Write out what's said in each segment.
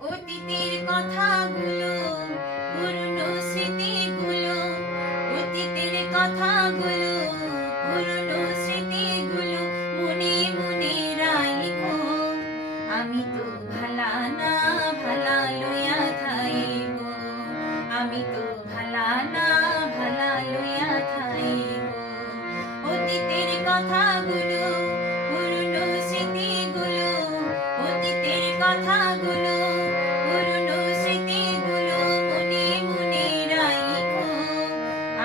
অতীতের কথাগুলো, পুরনো স্মৃতিগুলো, অতীতের কথাগুলো, পুরনো স্মৃতিগুলো মনে মনে রাখো। আমি তো ভালা না ভালা লইয়া থাইব, আমি তো ভালা না ভালা লইয়া থাইব। অতীতের কথাগুলো, পুরনো স্মৃতিগুলো, অতীতের কথাগুলো, পুরনো স্মৃতিগুলো মনে মনে রাখো।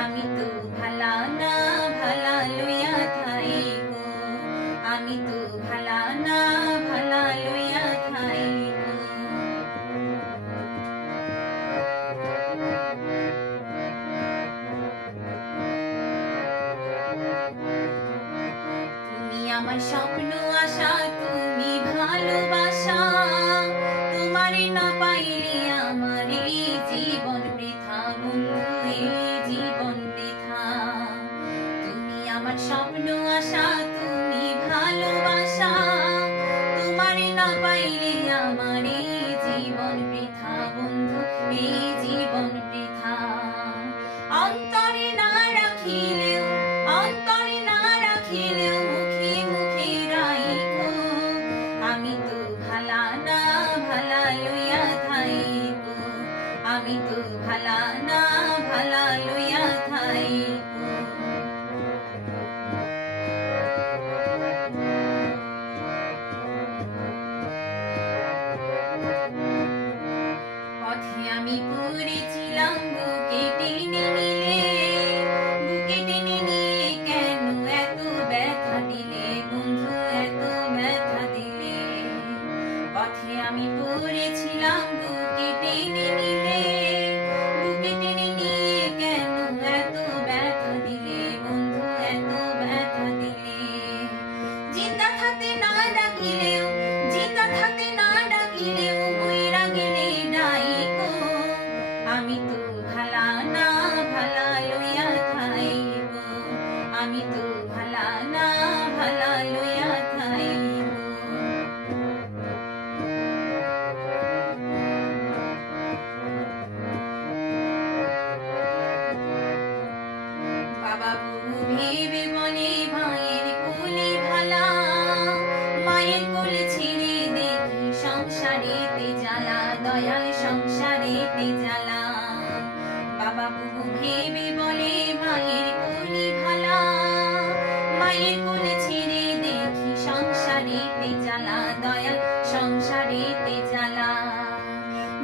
আমি তো ভালা না ভালা লইয়া থাইব, আমি তো ভালা না ভালা লইয়া থাইব। তুমি আমার স্বপ্ন আশা, তুমি ভালোবাসা, তোমারে না পাইলে আমার এই জীবন বৃথা বন্ধু, এই জীবন বৃথা। তুমি আমার স্বপ্ন আশা, তুমি ভালোবাসা, তোমারে না পাইলে আমার এই জীবন বৃথা বন্ধু, এই জীবন বৃথা। অন্তরে না রাখিলেও, অন্তরে না রাখিলেও মুখে মুখে রাখো। আমি তো ভালা না ভালা লইয়া থাইব, আমি তো ভালা না ভালা লইয়া থাইব। পথে আমি পড়েছিলাম বুকে টেনে নিলে, বুকে টেনে নিয়ে কেন এত ব্যথা দিলে বন্ধু, এত ব্যথা দিলে। পথে আমি পড়েছিলাম বুকে টেনে নিলে, বুকে টেনে নিয়ে কেন এত ব্যথা দিলে বন্ধু, এত ব্যথা দিলে। জিন্দা থাকতে না ডাকিলেও, জিন্দা থাকতে না ডাকিলেও বইরা গেলে ডাইকো। আমি তো ভালা না ভালা লইয়া থাইব, আমি তো ভালা না ভালা লইয়া থাইব। বাবা বউ ভেবে বলে মায়ের কোলে ভালা, মায়ের কোলে ছেড়ে দেখি সংসারেতে জ্বালা, দয়াল সংসারেতে জ্বালা। বাবা বউ ভেবে বলে মায়ের কোলে ভালা, মায়ের কোলে ছেড়ে দেখি সংসারেতে জ্বালা, দয়াল সংসারেতে জ্বালা।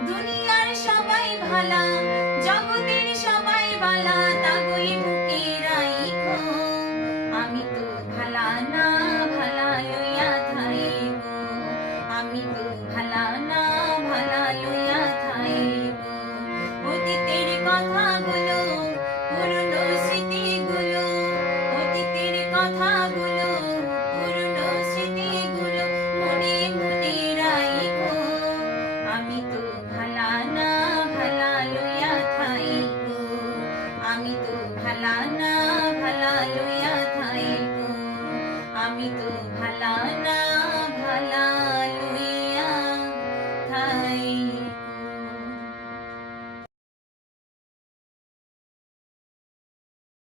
দুনিয়ার সবাই ভালা, জগতের সবাই ভালা, তাগই বুকে রাখো। আমি তো ভালা না ভালা লইয়া থাইব, আমি তো ভালা না ভালা লইয়া থাইব। অতীতের কথাগুলো, পুরনো স্মৃতিগুলো, অতীতের কথাগুলো, পুরনো স্মৃতিগুলো মনে মনে রাখো। আমি তো ভালা না ভালা লইয়া থাইব, আমি তো ভালা না ভালা লইয়া থাইব, আমি তো